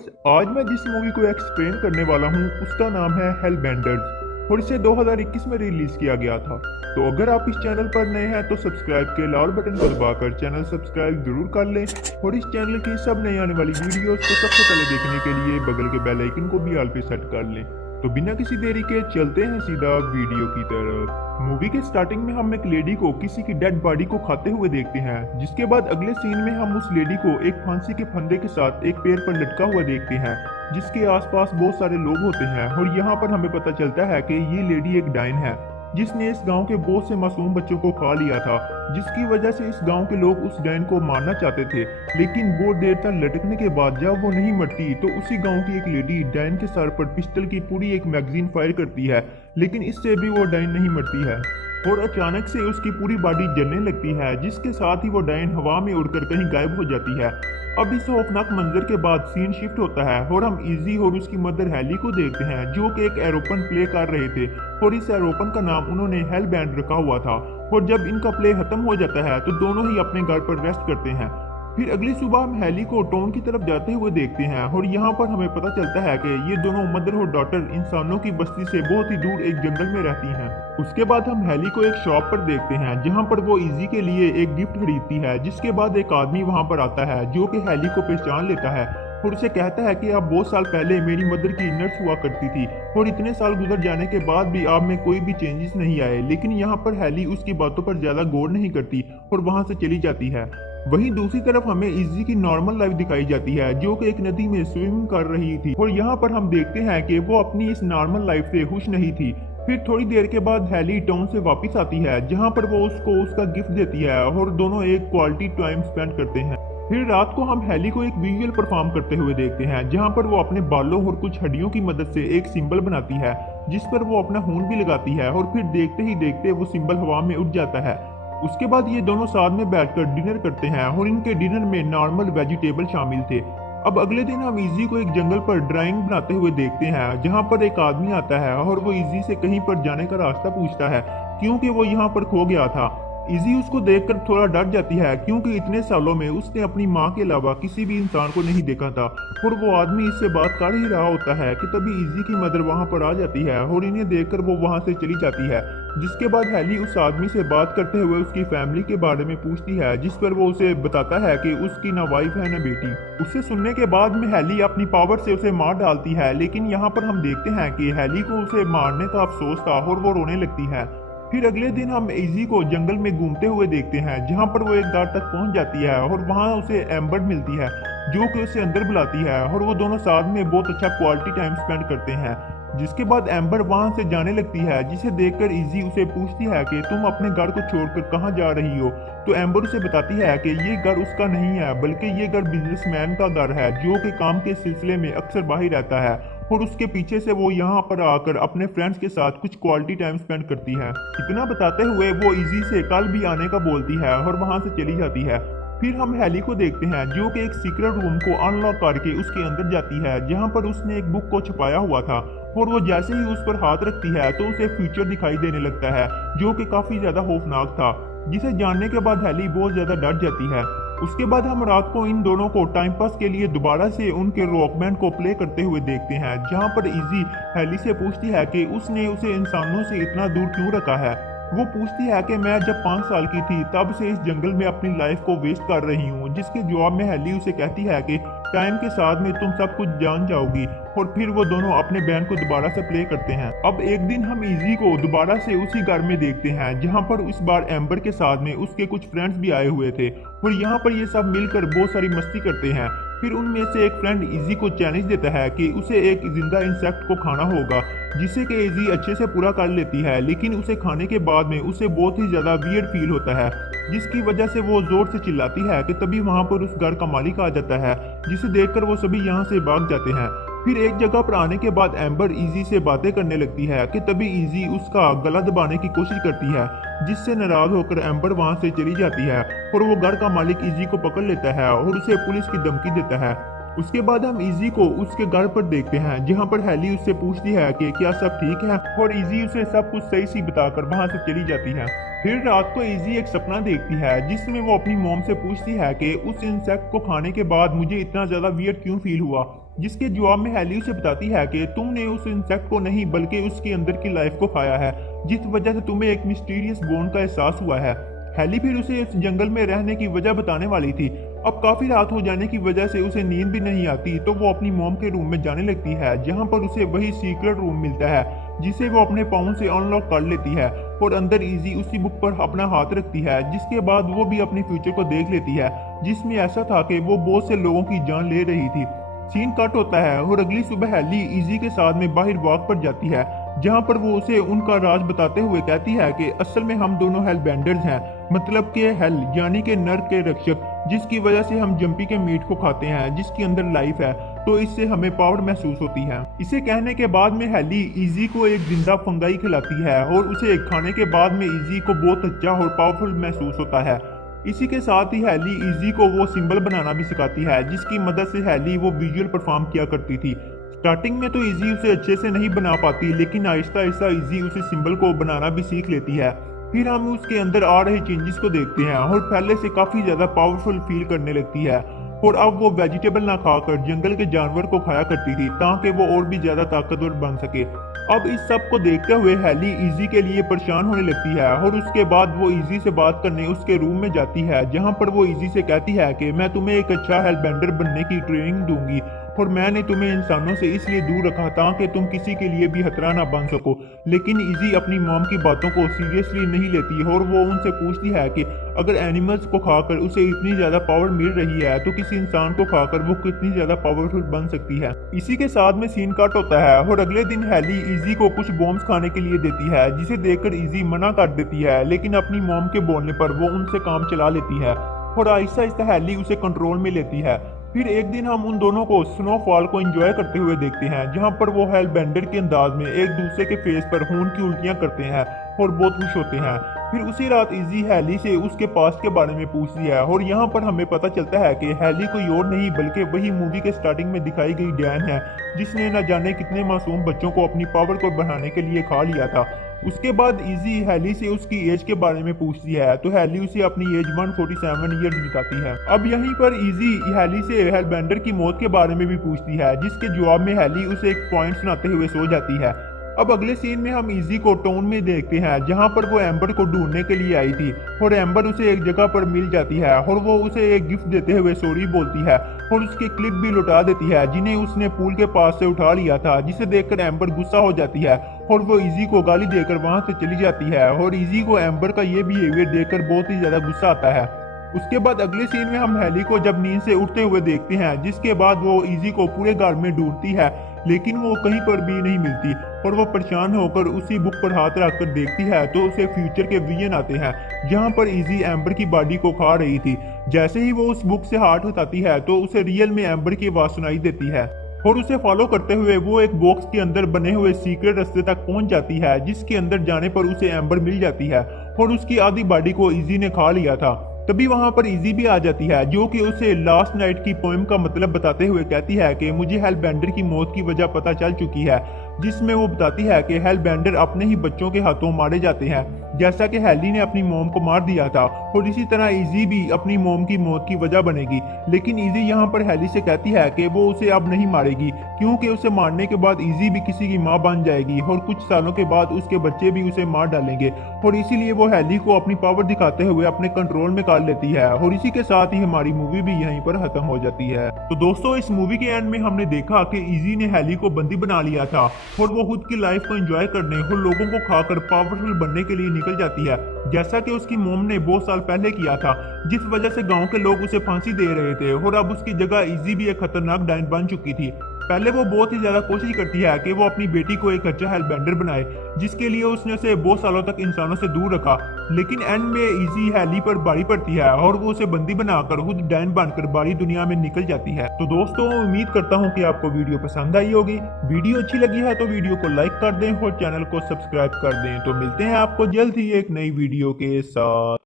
Friends, आज मैं जिस मूवी को एक्सप्लेन करने वाला हूँ उसका नाम है हेलबेंडर्स और इसे 2021 में रिलीज किया गया था। तो अगर आप इस चैनल पर नए हैं तो सब्सक्राइब के लाल बटन को दबाकर चैनल सब्सक्राइब जरूर कर लें और इस चैनल की सब नई आने वाली वीडियोस को सबसे पहले देखने के लिए बगल के बेल आइकन को भी ऑल पे सेट कर लें। तो बिना किसी देरी के चलते हैं सीधा वीडियो की तरफ। मूवी के स्टार्टिंग में हम एक लेडी को किसी की डेड बॉडी को खाते हुए देखते हैं, जिसके बाद अगले सीन में हम उस लेडी को एक फांसी के फंदे के साथ एक पेड़ पर लटका हुआ देखते हैं, जिसके आसपास बहुत सारे लोग होते हैं। और यहाँ पर हमें पता चलता है कि ये लेडी एक डाइन है जिसने इस गांव के बहुत से मासूम बच्चों को खा लिया था, जिसकी वजह से इस गांव के लोग उस डाइन को मारना चाहते थे। लेकिन बहुत देर तक लटकने के बाद जब वो नहीं मरती तो उसी गांव की एक लेडी डाइन के सर पर पिस्टल की पूरी एक मैगजीन फायर करती है, लेकिन इससे भी वो डाइन नहीं मरती है और अचानक से उसकी पूरी बॉडी जलने लगती है, जिसके साथ ही वो डाइन हवा में उड़कर कहीं गायब हो जाती है। अब इस खौफनाक मंजर के बाद सीन शिफ्ट होता है और हम इजी और उसकी मदर हेली को देखते हैं, जो कि एक एरोप्लेन प्ले कर रहे थे और इस एरोप्लेन का नाम उन्होंने हेल बैंड रखा हुआ था। और जब इनका प्ले खत्म हो जाता है तो दोनों ही अपने घर पर रेस्ट करते हैं। फिर अगली सुबह हम हेली को टाउन की तरफ जाते हुए देखते हैं और यहाँ पर हमें पता चलता है कि ये दोनों मदर और डॉटर इंसानों की बस्ती से बहुत ही दूर एक जंगल में रहती हैं। उसके बाद हम हेली को एक शॉप पर देखते हैं जहाँ पर वो इजी के लिए एक गिफ्ट खरीदती है, जिसके बाद एक आदमी वहाँ पर आता है जो कि हेली को पहचान लेता है और उसे कहता है कि आप बहुत साल पहले मेरी मदर की नर्स हुआ करती थी और इतने साल गुजर जाने के बाद भी आप में कोई भी चेंजेस नहीं आए। लेकिन यहाँ पर हेली उसकी बातों पर ज्यादा गौर नहीं करती और वहाँ से चली जाती है। वहीं दूसरी तरफ हमें इजी की नॉर्मल लाइफ दिखाई जाती है, जो कि एक नदी में स्विमिंग कर रही थी और यहाँ पर हम देखते हैं कि वो अपनी इस नॉर्मल लाइफ से खुश नहीं थी। फिर थोड़ी देर के बाद हेली टाउन से वापस आती है, जहाँ पर वो उसको उसका गिफ्ट देती है और दोनों एक क्वालिटी टाइम स्पेंड करते हैं। फिर रात को हम हेली को एक विजुअल परफॉर्म करते हुए देखते हैं, जहाँ पर वो अपने बालों और कुछ हड्डियों की मदद से एक सिंबल बनाती है, जिस पर वो अपना खून भी लगाती है और फिर देखते ही देखते वो सिंबल हवा में उड़ जाता है। उसके बाद ये दोनों साथ में बैठकर डिनर करते हैं और इनके डिनर में नॉर्मल वेजिटेबल शामिल थे। अब अगले दिन हम इजी को एक जंगल पर ड्राइंग बनाते हुए देखते हैं, जहाँ पर एक आदमी आता है और वो इजी से कहीं पर जाने का रास्ता पूछता है, क्योंकि वो यहाँ पर खो गया था। इजी उसको देखकर थोड़ा डर जाती है, क्योंकि इतने सालों में उसने अपनी माँ के अलावा किसी भी इंसान को नहीं देखा था। और वो आदमी इससे बात कर ही रहा होता है कि तभी इजी की मदर वहाँ पर आ जाती है और इन्हें देखकर वो वहाँ से चली जाती है। जिसके बाद हेली उस आदमी से बात करते हुए उसकी फैमिली के बारे में पूछती है, जिस पर वो उसे बताता है कि उसकी ना वाइफ है ना बेटी। उससे सुनने के बाद में हेली अपनी पावर से उसे मार डालती है, लेकिन यहाँ पर हम देखते हैं कि हेली को उसे मारने का अफसोस था और वो रोने लगती है। फिर अगले दिन हम इजी को जंगल में घूमते हुए देखते हैं, जहाँ पर वो एक गाड़ तक पहुंच जाती है और वहाँ उसे एम्बर मिलती है, जो कि उसे अंदर बुलाती है और वो दोनों साथ में बहुत अच्छा क्वालिटी टाइम स्पेंड करते हैं। जिसके बाद एम्बर वहां से जाने लगती है, जिसे देखकर इजी उसे पूछती है कि तुम अपने घर को छोड़कर कहाँ जा रही हो। तो एम्बर उसे बताती है कि ये घर उसका नहीं है, बल्कि ये घर बिजनेसमैन का घर है, जो कि काम के सिलसिले में अक्सर बाहर रहता है और उसके पीछे से वो यहाँ पर आकर अपने फ्रेंड्स के साथ कुछ क्वालिटी टाइम स्पेंड करती है। इतना बताते हुए वो इजी से कल भी आने का बोलती है और वहां से चली जाती है। फिर हम हेली को देखते हैं, जो कि एक सीक्रेट रूम को अनलॉक करके उसके अंदर जाती है, जहां पर उसने एक बुक को छुपाया हुआ था और वो जैसे ही उस पर हाथ रखती है तो उसे फ्यूचर दिखाई देने लगता है, जो कि काफी ज्यादा खौफनाक था, जिसे जानने के बाद हेली बहुत ज्यादा डर जाती है। उसके बाद हम रात को इन दोनों को टाइम पास के लिए दोबारा से उनके रॉकबैंड को प्ले करते हुए देखते हैं, जहां पर इजी हेली से पूछती है कि उसने उसे इंसानों से इतना दूर क्यों रखा है। वो पूछती है कि मैं जब 5 साल की थी तब से इस जंगल में अपनी लाइफ को वेस्ट कर रही हूँ, जिसके जवाब में हेली उसे कहती है कि टाइम के साथ में तुम सब कुछ जान जाओगी। और फिर वो दोनों अपने बैंड को दोबारा से प्ले करते हैं। अब एक दिन हम इजी को दोबारा से उसी घर में देखते हैं, जहाँ पर इस बार एम्बर के साथ में उसके कुछ फ्रेंड्स भी आए हुए थे और यहाँ पर ये सब मिलकर बहुत सारी मस्ती करते हैं। फिर उनमें से एक फ्रेंड इजी को चैलेंज देता है कि उसे एक जिंदा इंसेक्ट को खाना होगा, जिसे कि इजी अच्छे से पूरा कर लेती है, लेकिन उसे खाने के बाद में उसे बहुत ही ज्यादा वियर्ड फील होता है, जिसकी वजह से वो जोर से चिल्लाती है कि तभी वहां पर उस घर का मालिक आ जाता है, जिसे देखकर वो सभी यहाँ से भाग जाते हैं। फिर एक जगह पर आने के बाद एम्बर इजी से बातें करने लगती है कि तभी इजी उसका गला दबाने की कोशिश करती है, जिससे नाराज होकर एम्बर वहां से चली जाती है और वो घर का मालिक इजी को पकड़ लेता है और उसे पुलिस की धमकी देता है। उसके बाद हम इजी को उसके घर पर देखते हैं, जहाँ पर हेली उससे पूछती है कि क्या सब ठीक है और इजी उसे सब कुछ सही सी बताकर वहां से चली जाती है। फिर रात को इजी एक सपना देखती है, जिसमें वो अपनी मॉम से पूछती है कि उस इंसेक्ट को खाने के बाद मुझे इतना ज्यादा वियर्ड क्यों फील हुआ। जिसके जवाब में हेली उसे बताती है कि तुमने उस इंसेक्ट को नहीं बल्कि उसके अंदर की लाइफ को खाया है, जिस वजह से तुम्हें एक मिस्टीरियस बॉन्ड का एहसास हुआ है। हेली फिर उसे उस जंगल में रहने की वजह बताने वाली थी। अब काफी रात हो जाने की वजह से उसे नींद भी नहीं आती, तो वो अपनी मॉम के रूम में जाने लगती है, जहाँ पर उसे वही सीक्रेट रूम मिलता है जिसे वो अपने पाँव से अनलॉक कर लेती है और अंदर इजी उसी बुक पर अपना हाथ रखती है, जिसके बाद वो भी अपनी फ्यूचर को देख लेती है, जिसमें ऐसा था कि वो बहुत से लोगों की जान ले रही थी। सीन कट होता है और अगली सुबह हेली इजी के साथ में बाहर वॉक पर जाती है, जहां पर वो उसे उनका राज बताते हुए कहती है कि असल में हम दोनों हेल बेंडर्स हैं, मतलब कि हेल यानी कि नर्क के रक्षक, जिसकी वजह से हम जंपी के मीट को खाते हैं जिसके अंदर लाइफ है, तो इससे हमें पावर महसूस होती है। इसे कहने के बाद में हेली इजी को एक जिंदा फंगाई खिलाती है और उसे खाने के बाद में इजी को बहुत अच्छा और पावरफुल महसूस होता है। इसी के साथ ही हेली इजी को वो सिंबल बनाना भी सिखाती है, जिसकी मदद से हेली वो विजुअल परफॉर्म किया करती थी। स्टार्टिंग में तो इजी उसे अच्छे से नहीं बना पाती, लेकिन आहिस्ता आहिस्ता इजी उसे सिंबल को बनाना भी सीख लेती है। फिर हम उसके अंदर आ रहे चेंजेस को देखते हैं और पहले से काफी ज्यादा पावरफुल फील करने लगती है और अब वो वेजिटेबल ना खाकर जंगल के जानवर को खाया करती थी ताकि वो और भी ज्यादा ताकतवर बन सके। अब इस सब को देखते हुए हेली इजी के लिए परेशान होने लगती है और उसके बाद वो इजी से बात करने उसके रूम में जाती है, जहां पर वो इजी से कहती है कि मैं तुम्हें एक अच्छा हेलबेंडर बनने की ट्रेनिंग दूंगी और मैंने तुम्हें इंसानों से इसलिए दूर रखा ताकि तुम किसी के लिए भी खतरा ना बन सको। लेकिन इजी अपनी मॉम की बातों को सीरियसली नहीं लेती और वो उनसे पूछती है कि अगर एनिमल्स को खाकर उसे इतनी ज्यादा पावर मिल रही है तो किसी इंसान को खाकर वो कितनी ज्यादा पावरफुल बन सकती है। इसी के साथ में सीन कट होता है और अगले दिन हेली इजी को कुछ बॉम्ब्स खाने के लिए देती है, जिसे देखकर इजी मना कर देती है, लेकिन अपनी मॉम के बोलने पर वो उनसे काम चला लेती है और आहिस्ता आहिस्ता हेली उसे कंट्रोल में लेती है। फिर एक दिन हम उन दोनों को स्नोफॉल को एंजॉय करते हुए देखते हैं, जहां पर वो हेल बेंडर के अंदाज में एक दूसरे के फेस पर खून की उल्टियां करते हैं और बहुत खुश होते हैं। फिर उसी रात इजी हेली से उसके पास्ट के बारे में पूछती है और यहाँ पर हमें पता चलता है कि हेली कोई और नहीं बल्कि वही मूवी के स्टार्टिंग में दिखाई गई डैन है, जिसने न जाने कितने मासूम बच्चों को अपनी पावर को बढ़ाने के लिए खा लिया था। उसके बाद इजी हेली से उसकी एज के बारे में पूछती है, तो हेली उसे अपनी एज 147 ईयर्स बताती है। अब यहीं पर इजी हेली से हेलबेंडर की मौत के बारे में भी पूछती है, जिसके जवाब में हेली उसे एक पॉइंट सुनाते हुए सो जाती है। अब अगले सीन में हम इजी को टाउन में देखते हैं, जहां पर वो एम्बर को ढूंढने के लिए आई थी और एम्बर उसे एक जगह पर मिल जाती है और वो उसे एक गिफ्ट देते हुए सॉरी बोलती है और उसके क्लिप भी लौटा देती है, जिन्हें उसने पूल के पास से उठा लिया था, जिसे देखकर एम्बर गुस्सा हो जाती है और वो इजी को गाली देकर वहां से चली जाती है और इजी को एम्बर का ये बिहेवियर देखकर बहुत ही ज्यादा गुस्सा आता है। उसके बाद अगले सीन में हम हेली को जब नींद से उठते हुए देखते हैं, जिसके बाद वो इजी को पूरे घर में ढूंढती है, लेकिन वो कहीं पर भी नहीं मिलती और वो परेशान होकर उसी बुक पर हाथ रखकर देखती है तो उसे फ्यूचर के विजन आते हैं, जहां पर इजी एम्बर की बॉडी को खा रही थी। जैसे ही वो उस बुक से हाथ उठाती है तो उसे रियल में एम्बर की आवाज सुनाई देती है और उसे फॉलो करते हुए वो एक बॉक्स के अंदर बने हुए सीक्रेट रास्ते तक पहुंच जाती है, जिसके अंदर जाने पर उसे एम्बर मिल जाती है और उसकी आधी बॉडी को इजी ने खा लिया था। तभी वहां पर इजी भी आ जाती है, जो कि उसे लास्ट नाइट की पोएम का मतलब बताते हुए कहती है कि मुझे हेलबेंडर की मौत की वजह पता चल चुकी है, जिसमें वो बताती है कि हेलबेंडर अपने ही बच्चों के हाथों मारे जाते हैं, जैसा कि हेली ने अपनी मॉम को मार दिया था और इसी तरह इजी भी अपनी मॉम की मौत की वजह बनेगी। लेकिन इजी यहाँ पर हेली से कहती है कि वो उसे अब नहीं मारेगी, क्योंकि उसे मारने के बाद इजी भी किसी की माँ बन जाएगी और कुछ सालों के बाद उसके बच्चे भी उसे मार डालेंगे और इसीलिए वो हेली को अपनी पावर दिखाते हुए अपने कंट्रोल में कर लेती है और इसी के साथ ही हमारी मूवी भी यहीं पर खत्म हो जाती है। तो दोस्तों, इस मूवी के एंड में हमने देखा कि इजी ने हेली को बंदी बना लिया था और वो खुद की लाइफ को एंजॉय करने और लोगों को खाकर पावरफुल बनने के लिए निकल जाती है, जैसा कि उसकी मोम ने बहुत साल पहले किया था, जिस वजह से गांव के लोग उसे फांसी दे रहे थे और अब उसकी जगह इजी भी एक खतरनाक डायन बन चुकी थी। पहले वो बहुत ही ज्यादा कोशिश करती है कि वो अपनी बेटी को एक अच्छा हेलबेंडर बनाए, जिसके लिए उसने उसे बहुत सालों तक इंसानों से दूर रखा, लेकिन एंड में इजी हेली पर बारी पड़ती है और वो उसे बंदी बनाकर खुद डायन बनकर बारी दुनिया में निकल जाती है। तो दोस्तों, उम्मीद करता हूँ कि आपको वीडियो पसंद आई होगी। वीडियो अच्छी लगी है तो वीडियो को लाइक कर दें और चैनल को सब्सक्राइब कर दें। तो मिलते हैं आपको जल्द ही एक नई वीडियो के साथ।